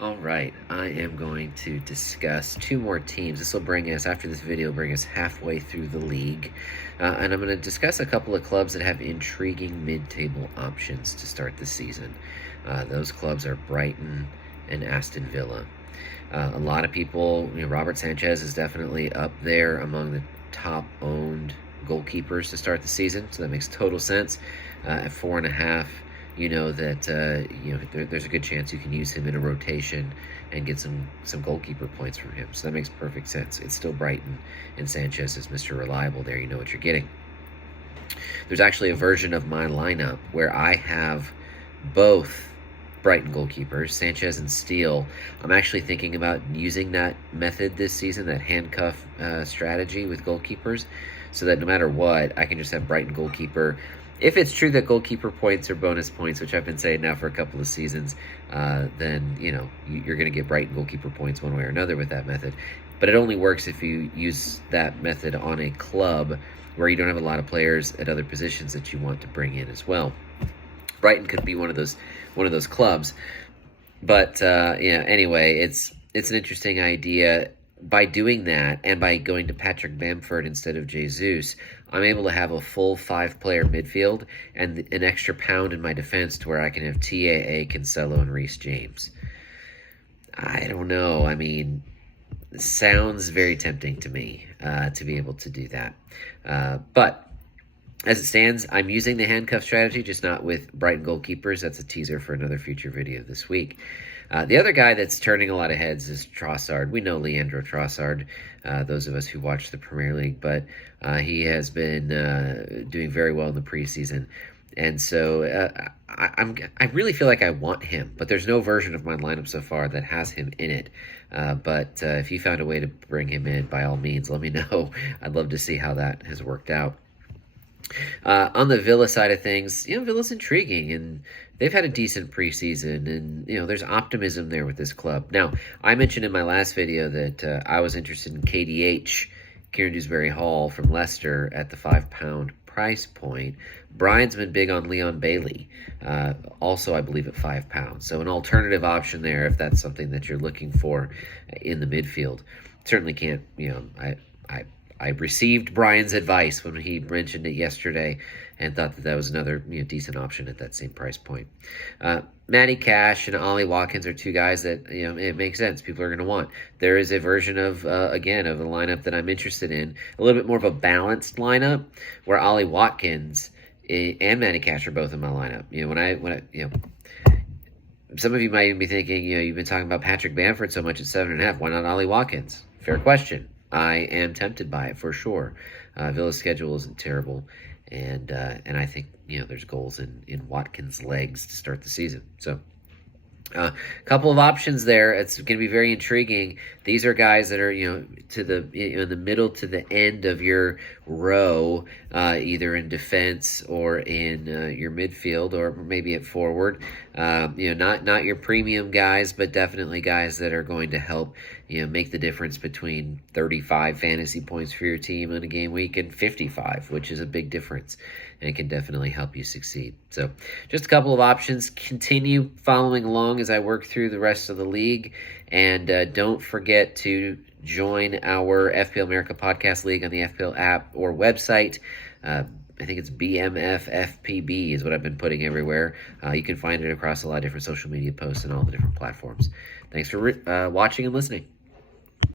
All right, I am going to discuss two more teams. This will bring us, after this video, bring us halfway through the league. And I'm going to discuss a couple of clubs that have intriguing mid-table options to start the season. Those clubs are Brighton and Aston Villa. A lot of people, Robert Sanchez is definitely up there among the top-owned goalkeepers to start the season, so that makes total sense. At 4.5, there's a good chance you can use him in a rotation and get some goalkeeper points from him. So that makes perfect sense. It's still Brighton, and Sanchez is Mr. Reliable there. You know what you're getting. There's actually a version of my lineup where I have both Brighton goalkeepers, Sanchez and Steele. I'm actually thinking about using that method this season, that handcuff strategy with goalkeepers, so that no matter what, I can just have Brighton goalkeeper. If it's true that goalkeeper points are bonus points, which I've been saying now for a couple of seasons, then you're going to get Brighton goalkeeper points one way or another with that method. But it only works if you use that method on a club where you don't have a lot of players at other positions that you want to bring in as well. Brighton could be one of those clubs, but anyway, it's an interesting idea. By doing that, and by going to Patrick Bamford instead of Jesus, I'm able to have a full 5-player midfield and an extra pound in my defense to where I can have TAA, Cancelo, and Reece James. I don't know. I mean, it sounds very tempting to me to be able to do that. But as it stands, I'm using the handcuff strategy, just not with Brighton goalkeepers. That's a teaser for another future video this week. The other guy that's turning a lot of heads is Trossard. We know Leandro Trossard, those of us who watch the Premier League, but he has been doing very well in the preseason. And so I really feel like I want him, but there's no version of my lineup so far that has him in it. But if you found a way to bring him in, by all means, let me know. I'd love to see how that has worked out. On the Villa side of things, Villa's intriguing, and they've had a decent preseason, and there's optimism there with this club. Now, I mentioned in my last video that I was interested in KDH, Kieran Dewsbury-Hall from Leicester at the £5 price point. Brian's been big on Leon Bailey, also I believe at £5. So an alternative option there if that's something that you're looking for in the midfield. Certainly can't, I received Brian's advice when he mentioned it yesterday and thought that was another decent option at that same price point. Matty Cash and Ollie Watkins are two guys that it makes sense. People are going to want. There is a version of a lineup that I'm interested in, a little bit more of a balanced lineup where Ollie Watkins and Matty Cash are both in my lineup. Some of you might even be thinking, you've been talking about Patrick Bamford so much at 7.5. Why not Ollie Watkins? Fair question. I am tempted by it for sure. Villa's schedule isn't terrible, and I think there's goals in Watkins' legs to start the season. So a couple of options there. It's going to be very intriguing. These are guys that are to the in the middle to the end of your row, either in defense or in your midfield, or maybe at forward. Not your premium guys, but definitely guys that are going to help make the difference between 35 fantasy points for your team in a game week and 55, which is a big difference, and can definitely help you succeed. So just a couple of options. Continue following along as I work through the rest of the league, and don't forget to join our FPL America Podcast League on the FPL app or website. I think it's BMFFPB is what I've been putting everywhere. You can find it across a lot of different social media posts and all the different platforms. Thanks for watching and listening.